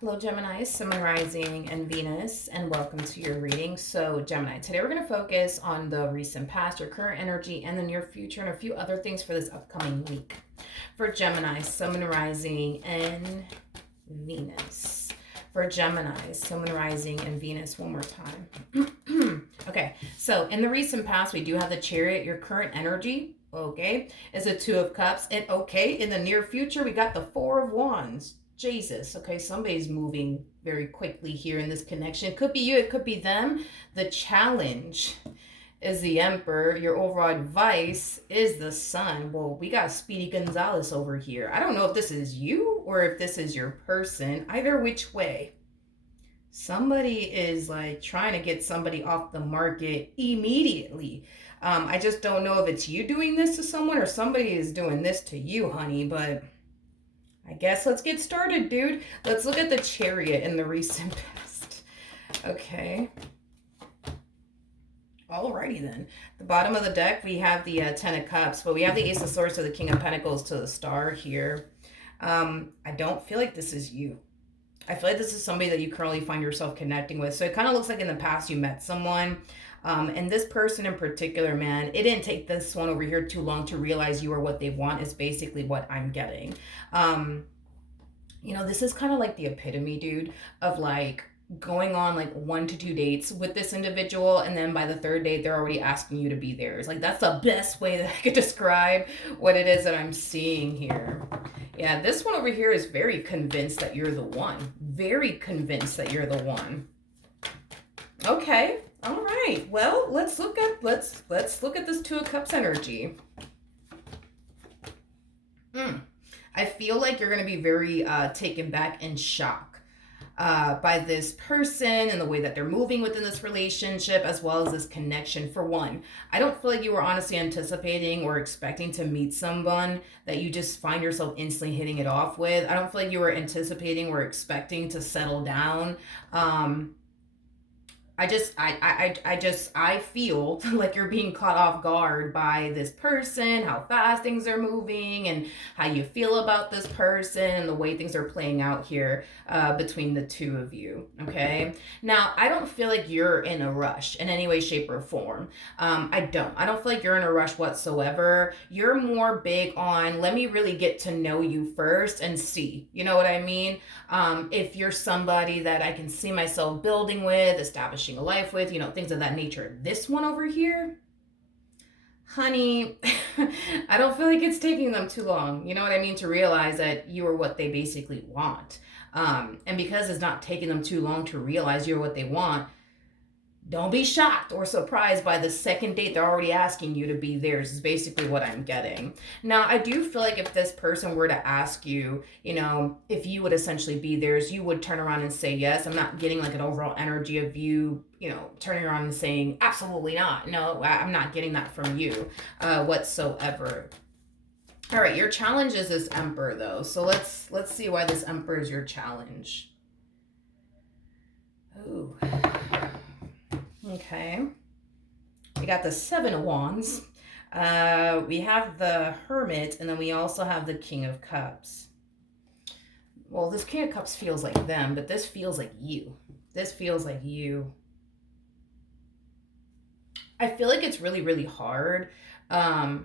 Hello, Gemini, Sun, Rising, and Venus, and welcome to your reading. So, Gemini, today we're going to focus on the recent past, your current energy, and the near future, and a few other things for this upcoming week. For Gemini, Sun, Rising, and Venus. For Gemini, Sun, Rising, and Venus, one more time. Okay, so in the recent past, we do have the Chariot, your current energy. Okay, is a Two of Cups, and okay, in the near future, we got the Four of Wands. Jesus. Okay, somebody's moving very quickly here in this connection. It could be you, it could be them. The challenge is the Emperor. Your overall advice is the Sun. Well, we got Speedy Gonzalez over here. I don't know if this is you or if this is your person. Either which way. Somebody is like trying to get somebody off the market immediately. I just don't know if it's you doing this to someone or somebody is doing this to you, honey, but I guess let's get started, dude. Let's look at the Chariot in the recent past. Okay. Alrighty then. The bottom of the deck, we have the Ten of Cups, but we have the Ace of Swords to the King of Pentacles to the Star here. I don't feel like this is you. I feel like this is somebody that you currently find yourself connecting with. So it kind of looks like in the past you met someone. And this person in particular, man, it didn't take this one over here too long to realize you are what they want is basically what I'm getting. This is kind of like the epitome, dude, of like going on like 1 to 2 dates with this individual, and then by the third date they're already asking you to be theirs. Like, that's the best way that I could describe what it is that I'm seeing here. Yeah, this one over here is very convinced that you're the one. Very convinced that you're the one. Okay. All right. Well, let's look at this Two of Cups energy. I feel like you're going to be very taken back in shock by this person and the way that they're moving within this relationship, as well as this connection. For one, I don't feel like you were honestly anticipating or expecting to meet someone that you just find yourself instantly hitting it off with. I don't feel like you were anticipating or expecting to settle down. I feel like you're being caught off guard by this person, how fast things are moving, and how you feel about this person, and the way things are playing out here between the two of you. Okay. Now, I don't feel like you're in a rush in any way, shape, or form. I don't feel like you're in a rush whatsoever. You're more big on, let me really get to know you first and see. You know what I mean? If you're somebody that I can see myself building with, establishing a life with, things of that nature. This one over here, honey, I don't feel like it's taking them too long, you know what I mean, to realize that you are what they basically want. And because it's not taking them too long to realize you're what they want, don't be shocked or surprised by the second date they're already asking you to be theirs, is basically what I'm getting. Now, I do feel like if this person were to ask you, if you would essentially be theirs, you would turn around and say yes. I'm not getting like an overall energy of you, turning around and saying, absolutely not. No, I'm not getting that from you whatsoever. All right, your challenge is this Emperor, though. So let's see why this Emperor is your challenge. Ooh. Okay, we got the Seven of Wands, we have the Hermit, and then we also have the King of Cups. Well, this King of Cups feels like them, but this feels like you. This feels like you. I feel like it's really, really hard. How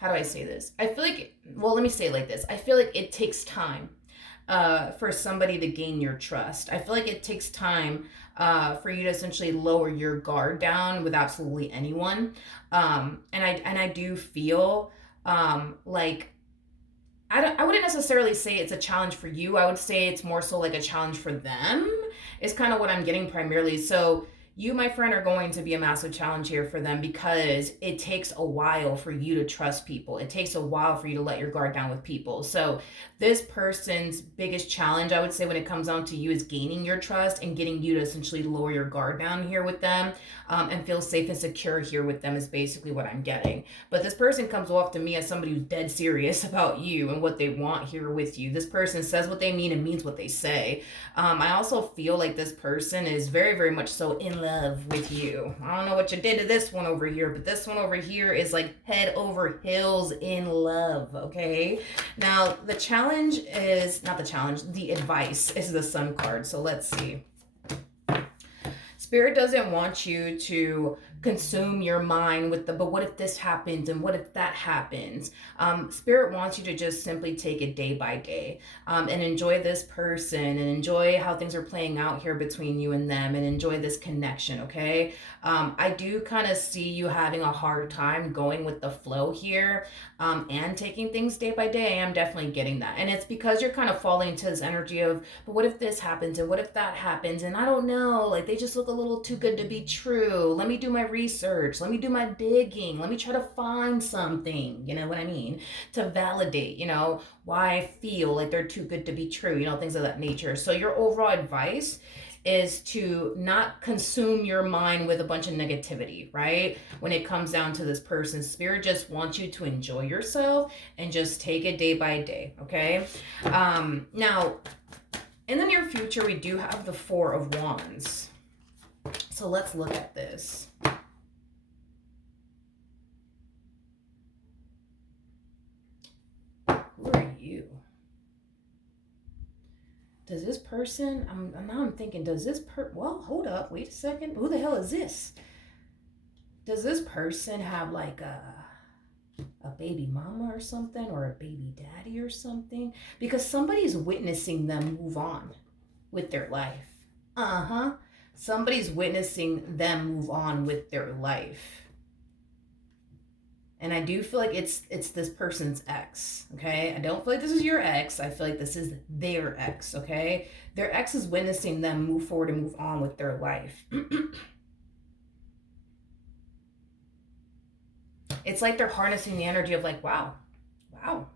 do I say this? I feel like, well, let me say it like this. I feel like it takes time for somebody to gain your trust. I feel like it takes time for you to essentially lower your guard down with absolutely anyone. And I do feel like I wouldn't necessarily say it's a challenge for you. I would say it's more so like a challenge for them is kind of what I'm getting primarily. So you, my friend, are going to be a massive challenge here for them because it takes a while for you to trust people. It takes a while for you to let your guard down with people. So this person's biggest challenge, I would say, when it comes down to you, is gaining your trust and getting you to essentially lower your guard down here with them and feel safe and secure here with them is basically what I'm getting. But this person comes off to me as somebody who's dead serious about you and what they want here with you. This person says what they mean and means what they say. I also feel like this person is very, very much so in love with you. I don't know what you did to this one over here, but this one over here is like head over heels in love, okay? Now, the challenge is, not the challenge, the advice is the Sun card. So let's see. Spirit doesn't want you to consume your mind with the, but what if this happens and what if that happens? Spirit wants you to just simply take it day by day, and enjoy this person and enjoy how things are playing out here between you and them, and enjoy this connection, okay? I do kind of see you having a hard time going with the flow here, and taking things day by day. I am definitely getting that. And it's because you're kind of falling into this energy of, but what if this happens and what if that happens? And I don't know, like they just look a little too good to be true. Let me do my research. Let me do my digging. Let me try to find something, you know what I mean? To validate, why I feel like they're too good to be true, things of that nature. So your overall advice is to not consume your mind with a bunch of negativity, right? When it comes down to this person, Spirit just wants you to enjoy yourself and just take it day by day, okay? Now, in the near future, we do have the Four of Wands. So let's look at this. Who are you? Does this person, I'm thinking, well, hold up, wait a second. Who the hell is this? Does this person have like a baby mama or something, or a baby daddy or something? Because somebody's witnessing them move on with their life. Somebody's witnessing them move on with their life. And I do feel like it's this person's ex, okay? I don't feel like this is your ex. I feel like this is their ex, okay? Their ex is witnessing them move forward and move on with their life. It's like they're harnessing the energy of like, wow,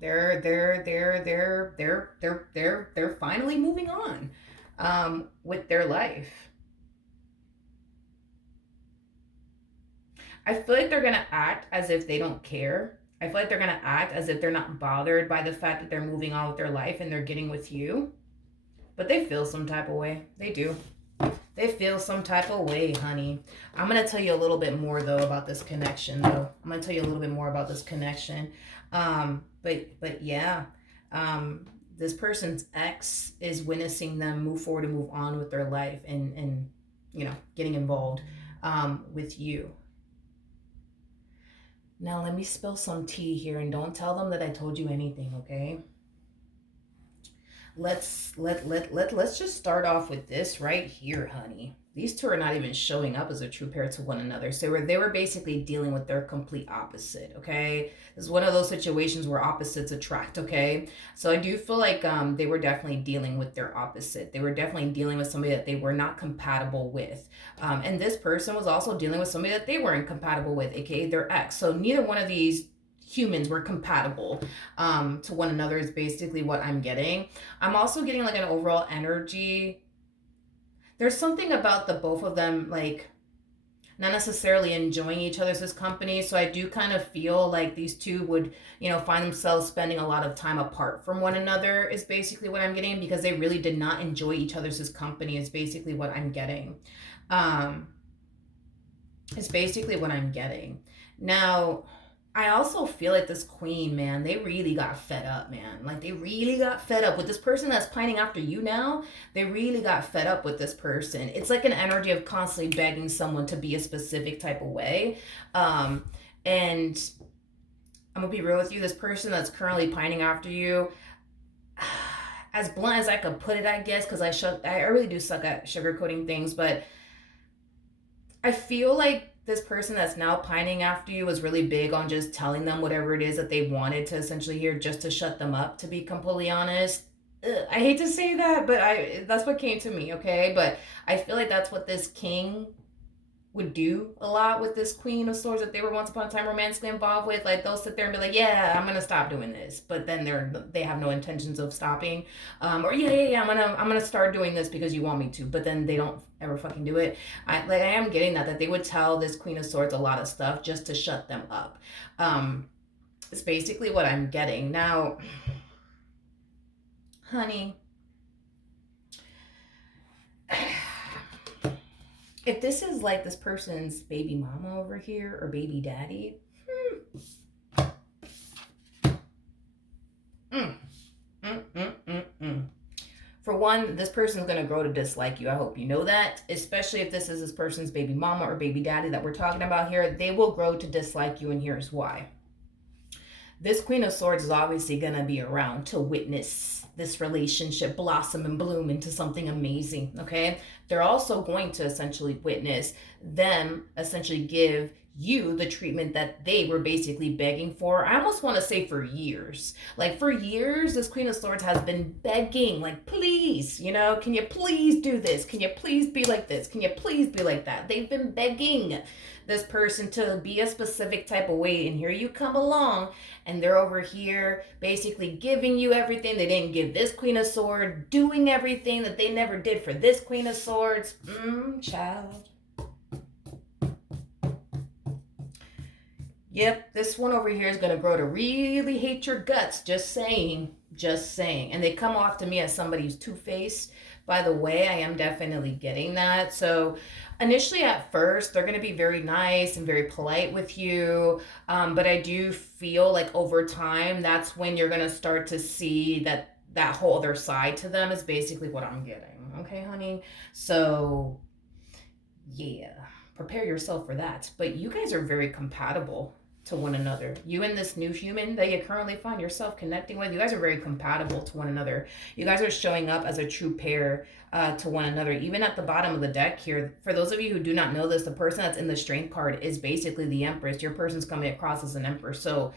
they're finally moving on with their life. I feel like they're going to act as if they don't care. I feel like they're going to act as if they're not bothered by the fact that they're moving on with their life and they're getting with you. But they feel some type of way. They do. They feel some type of way, honey. I'm going to tell you a little bit more, though, about this connection, though. I'm going to tell you a little bit more about this connection. But yeah, this person's ex is witnessing them move forward and move on with their life and getting involved with you. Now, let me spill some tea here, and don't tell them that I told you anything, okay? Let's just start off with this right here, honey. These two are not even showing up as a true pair to one another. So they were basically dealing with their complete opposite, okay? This is one of those situations where opposites attract, okay? So I do feel like they were definitely dealing with their opposite. They were definitely dealing with somebody that they were not compatible with. And this person was also dealing with somebody that they weren't compatible with, aka their ex. So neither one of these humans were compatible to one another is basically what I'm getting. I'm also getting like an overall energy. There's something about the both of them, like, not necessarily enjoying each other's company. So I do kind of feel like these two would, find themselves spending a lot of time apart from one another is basically what I'm getting, because they really did not enjoy each other's company is basically what I'm getting. It's basically what I'm getting. Now, I also feel like this queen, man, they really got fed up, man. Like, they really got fed up with this person that's pining after you now. They really got fed up with this person. It's like an energy of constantly begging someone to be a specific type of way. And I'm going to be real with you. This person that's currently pining after you, as blunt as I could put it, I guess, because I really do suck at sugarcoating things, but I feel like this person that's now pining after you was really big on just telling them whatever it is that they wanted to essentially hear, just to shut them up, to be completely honest. I hate to say that, but that's what came to me, okay? But I feel like that's what this king would do a lot with this queen of swords that they were once upon a time romantically involved with. Like, they'll sit there and be like, yeah, I'm gonna stop doing this, but then they have no intentions of stopping. Or yeah, I'm gonna start doing this because you want me to, but then they don't ever fucking do it. I am getting that they would tell this queen of swords a lot of stuff just to shut them up. It's basically what I'm getting. Now, honey, If this is like this person's baby mama over here or baby daddy, mm, mm, mm, mm, mm. For one, this person's going to grow to dislike you. I hope you know that, especially if this is this person's baby mama or baby daddy that we're talking about here. They will grow to dislike you, and here's why. This Queen of Swords is obviously going to be around to witness this relationship blossom and bloom into something amazing, okay? They're also going to essentially witness them essentially give you the treatment that they were basically begging for. I almost want to say for years. Like for years, this Queen of Swords has been begging, like, please, can you please do this? Can you please be like this? Can you please be like that? They've been begging this person to be a specific type of way, and here you come along and they're over here basically giving you everything they didn't give this Queen of Swords, doing everything that they never did for this Queen of Swords. Child. Yep, this one over here is going to grow to really hate your guts. Just saying. And they come off to me as somebody who's two-faced. By the way, I am definitely getting that. So initially at first, they're going to be very nice and very polite with you. But I do feel like over time, that's when you're going to start to see that whole other side to them is basically what I'm getting. Okay, honey? So, yeah, prepare yourself for that. But you guys are very compatible to one another. You and this new human that you currently find yourself connecting with, you guys are very compatible to one another. You guys are showing up as a true pair to one another. Even at the bottom of the deck here, for those of you who do not know this, the person that's in the Strength card is basically the Empress. Your person's coming across as an Empress. So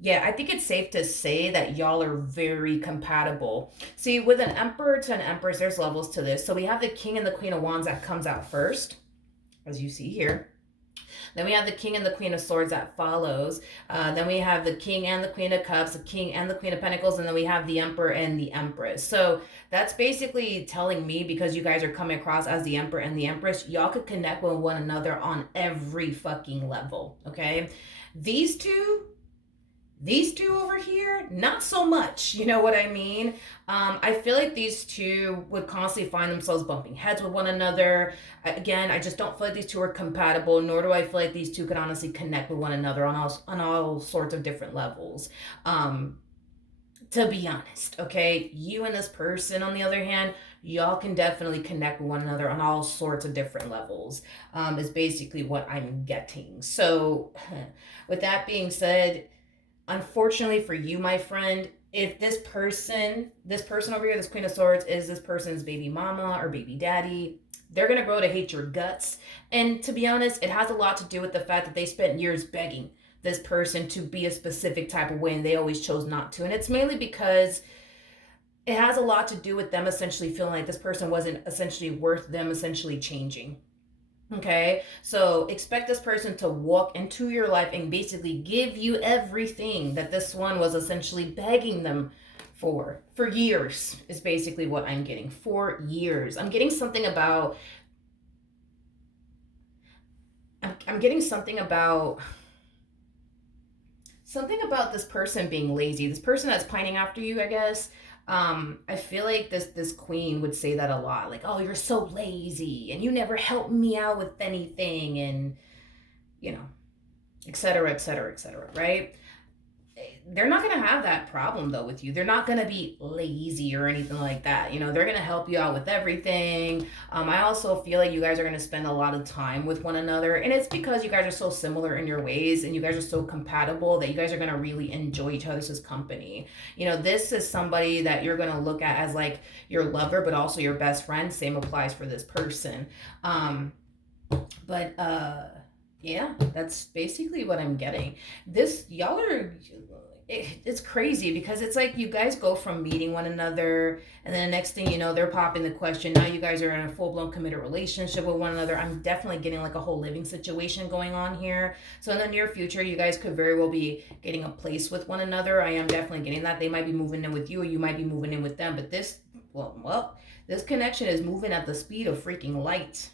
yeah, I think it's safe to say that y'all are very compatible. See, with an Emperor to an Empress, there's levels to this. So we have the King and the Queen of Wands that comes out first, as you see here. Then we have the King and the Queen of Swords that follows. Then we have the King and the Queen of Cups, the King and the Queen of Pentacles, and then we have the Emperor and the Empress. So that's basically telling me, because you guys are coming across as the Emperor and the Empress, y'all could connect with one another on every fucking level, okay? These two over here, not so much. You know what I mean? I feel like these two would constantly find themselves bumping heads with one another. Again, I just don't feel like these two are compatible, nor do I feel like these two could honestly connect with one another on all sorts of different levels. To be honest, okay? You and this person, on the other hand, y'all can definitely connect with one another on all sorts of different levels, is basically what I'm getting. So, with that being said, unfortunately for you, my friend, if this person over here, this Queen of Swords, is this person's baby mama or baby daddy, they're going to grow to hate your guts. And to be honest, it has a lot to do with the fact that they spent years begging this person to be a specific type of way, and they always chose not to. And it's mainly because it has a lot to do with them essentially feeling like this person wasn't essentially worth them essentially changing. Okay, so expect this person to walk into your life and basically give you everything that this one was essentially begging them for years, is basically what I'm getting. For years. I'm getting something about I'm getting something about this person being lazy. This person that's pining after you, I guess. I feel like this queen would say that a lot. Like, oh, you're so lazy and you never help me out with anything, and, et cetera, et cetera, et cetera, right? They're not going to have that problem, though, with you. They're not going to be lazy or anything like that. They're going to help you out with everything. I also feel like you guys are going to spend a lot of time with one another. And it's because you guys are so similar in your ways and you guys are so compatible that you guys are going to really enjoy each other's company. This is somebody that you're going to look at as like your lover, but also your best friend. Same applies for this person. Yeah, that's basically what I'm getting. Y'all are, it's crazy because it's like you guys go from meeting one another, and then the next thing you know, they're popping the question. Now you guys are in a full-blown committed relationship with one another. I'm definitely getting like a whole living situation going on here. So in the near future, you guys could very well be getting a place with one another. I am definitely getting that. They might be moving in with you, or you might be moving in with them. But this connection is moving at the speed of freaking light.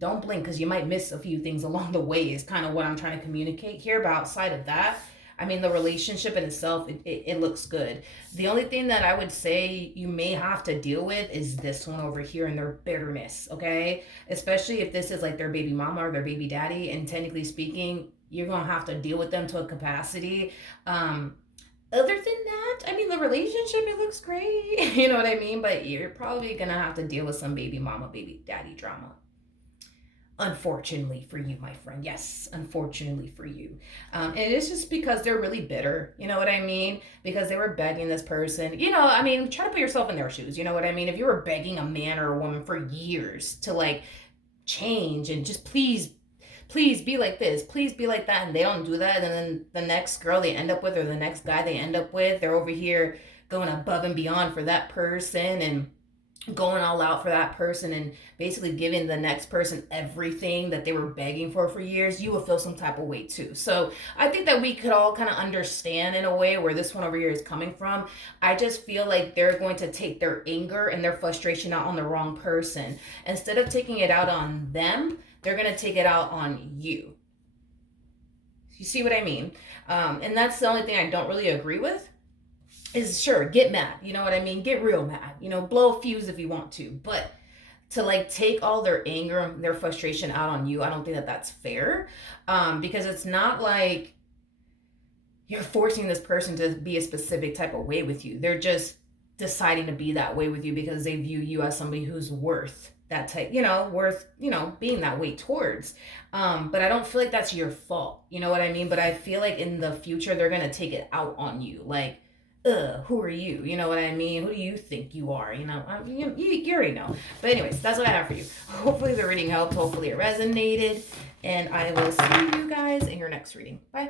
Don't blink, because you might miss a few things along the way, is kind of what I'm trying to communicate here. But outside of that, I mean, the relationship in itself, it looks good. The only thing that I would say you may have to deal with is this one over here and their bitterness, okay? Especially if this is like their baby mama or their baby daddy, and technically speaking, you're gonna have to deal with them to a capacity. Other than that, I mean, the relationship, it looks great. You know what I mean? But you're probably gonna have to deal with some baby mama, baby daddy drama. Unfortunately for you, my friend. Yes, unfortunately for you. And it's just because they're really bitter. You know what I mean? Because they were begging this person. You know, I mean, try to put yourself in their shoes. You know what I mean? If you were begging a man or a woman for years to like change and just please be like this, please be like that, and they don't do that, and then the next girl they end up with or the next guy they end up with, they're over here going above and beyond for that person and going all out for that person and basically giving the next person everything that they were begging for years, you will feel some type of way too. So I think that we could all kind of understand in a way where this one over here is coming from. I just feel like they're going to take their anger and their frustration out on the wrong person. Instead of taking it out on them, they're going to take it out on you. You see what I mean? And that's the only thing I don't really agree with. Is sure, get mad, you know what I mean? Get real mad, you know, blow a fuse if you want to, but to like take all their anger and their frustration out on you, I don't think that that's fair, because it's not like you're forcing this person to be a specific type of way with you. They're just deciding to be that way with you because they view you as somebody who's worth that type, you know, worth, you know, being that way towards. But I don't feel like that's your fault, you know what I mean? But I feel like in the future, they're going to take it out on you. Like, who are you? You know what I mean? Who do you think you are? You know, you already know. But anyways, that's what I have for you. Hopefully the reading helped. Hopefully it resonated. And I will see you guys in your next reading. Bye.